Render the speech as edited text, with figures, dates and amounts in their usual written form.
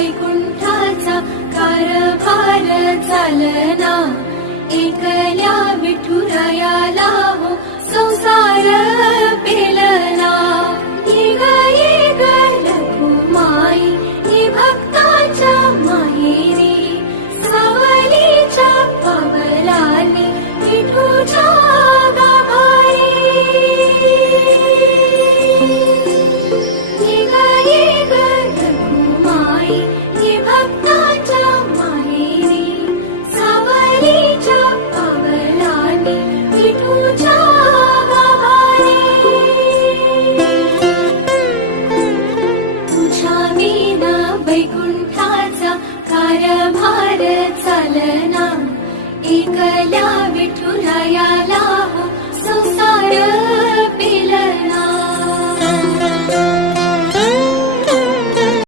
वैकुंठाचा कारभार चालना, एकल्या विठुरायाला हो संसार पेलना. येग येग रखुमाई ही भक्ताच्या माहेरी, सावलीच्या पावलांनी विठूच्या गाभारी. येग येग रखुमाई ही भक्ताच्या माहेरी, सावलीच्या पावलांनी विठूच्या गाभारी. तुझ्या विना वैकुंठाचा कारभार चालना, एकल्या विठुरायाला हो संसार पेलना.